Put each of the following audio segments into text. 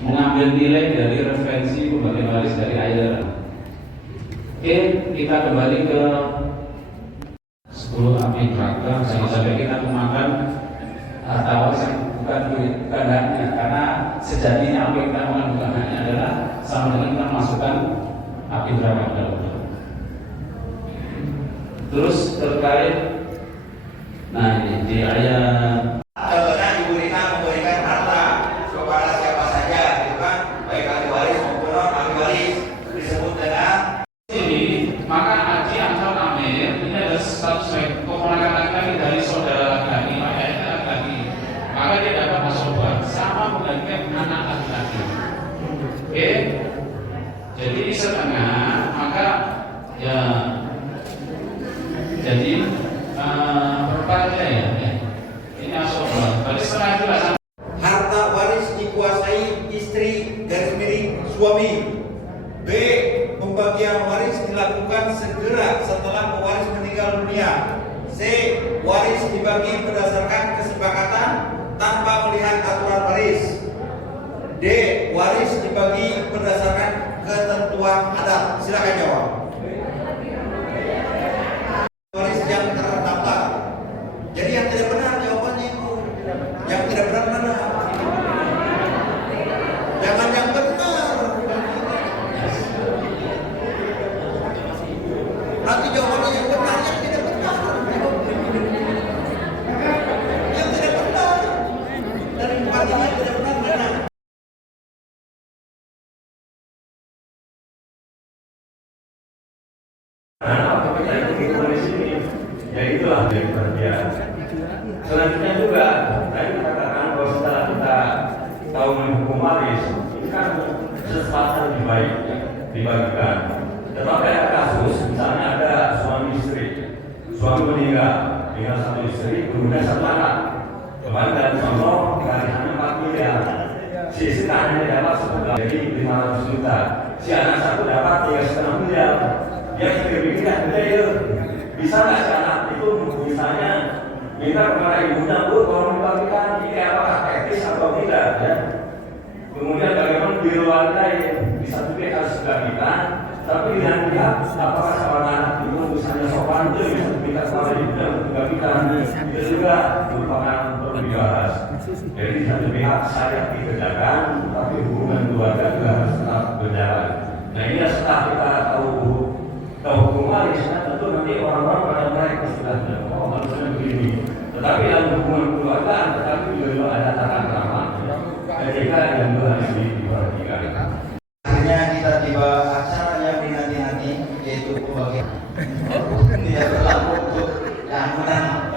mengambil nilai dari referensi pembagian waris dari ajaran. Oke, kita kembali ke 10 api neraka. Jangan sampai kita memakan harta waris yang bukan haknya, karena sejatinya apa yang kita makan bukan haknya adalah sama dengan kita masukkan api neraka ke dalam. Terus terkait, nah ini di ayat contohnya Ibu Rina memberikan harta kepada siapa saja, gitu kan, baik ahli waris maupun non ahli waris, disebut dengan ini. Maka Aji Anton Amir ini adalah status keponakan laki-laki dari saudara laki-laki, ayahnya laki-laki, maka dia dapat asoban sama menggantikan anak laki-laki. Oke, jadi ini setengah, maka ya jadi perempatnya ya. Ini asoban. Berarti setengah itu lah. harta waris dikuasai istri garis miring suami. B. Pembagian waris dilakukan segera setelah pewaris meninggal dunia. C. Waris dibagi berdasarkan kesepakatan tanpa melihat aturan waris. D. Waris dibagi berdasarkan ketentuan adat. Silakan jawab. Waris yang terdaftar. Jadi yang tidak benar jawabannya itu. Yang tidak benar mana? Jangan yang benar. Nanti jawabannya yang benar, yang tidak benar. Yang tidak benar. Dari empat ini yang tidak benar mana? Ya itulah yang terjadi. Selanjutnya juga tadi katakan bahwa setelah kita tahu menghukum waris, ini kan sesuatu yang lebih baik dibagikan. Tetapi ada kasus, misalnya ada suami istri, suami meninggal satu istri, kemudian satu anak. Kemarin dalam contoh garisnya 4 miliar, si istri hanya dapat 10, jadi 500 juta. Si anak satu dapat 3,5 miliar. Dia pikir-pikir ya, bisa nggak si anak itu misalnya minta kepada ibunya, Bu, kalau dibagikan ini apakah etis atau tidak ya? Kemudian bagaimana diruangkan di satu pihak harus dibagikan, tapi dengan pihak apakah seorang anak itu misalnya sopan itu bisa minta kepada ibunya untuk dibagikan, itu juga merupakan perlu dibahas. Jadi di satu pihak saya dikerjakan, tapi hubungan keluarga juga harus tetap berjalan. Nah ini setelah kita tahu hukum waris, tentu nanti orang-orang pada mereka sudah oh harusnya begini. Tetapi dalam hubungan keluarga, tetapi juga ada tata krama ketika yang harus diperhatikan. Akhirnya kita tiba acara yang dinanti-nanti, yaitu pembagian. Tidak berlaku untuk yang menang.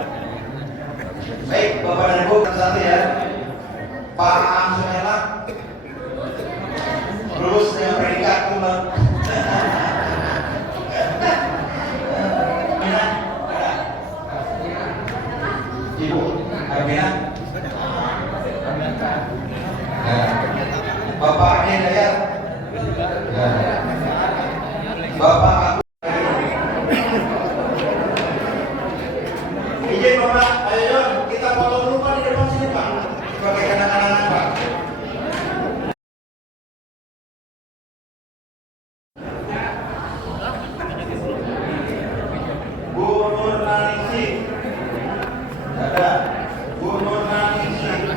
Baik, Bapak dan Ibu, satu ya. Pak Amsunela lulus dengan predikat umum. Ibu, Aminah. Bapak Adi Dayat. Bapak izin Bapak, ayo kita foto dulu Pak di depan sini Pak, sebagai kenang-kenangan Pak. Bu Nurnaningsih. Ada Bu Nurnaningsih.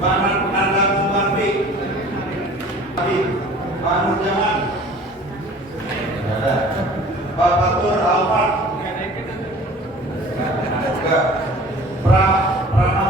Pak Nanda Sumarti. Pak Nurjaman. Ada Pak Fatur Alfat. Enggak. Pranama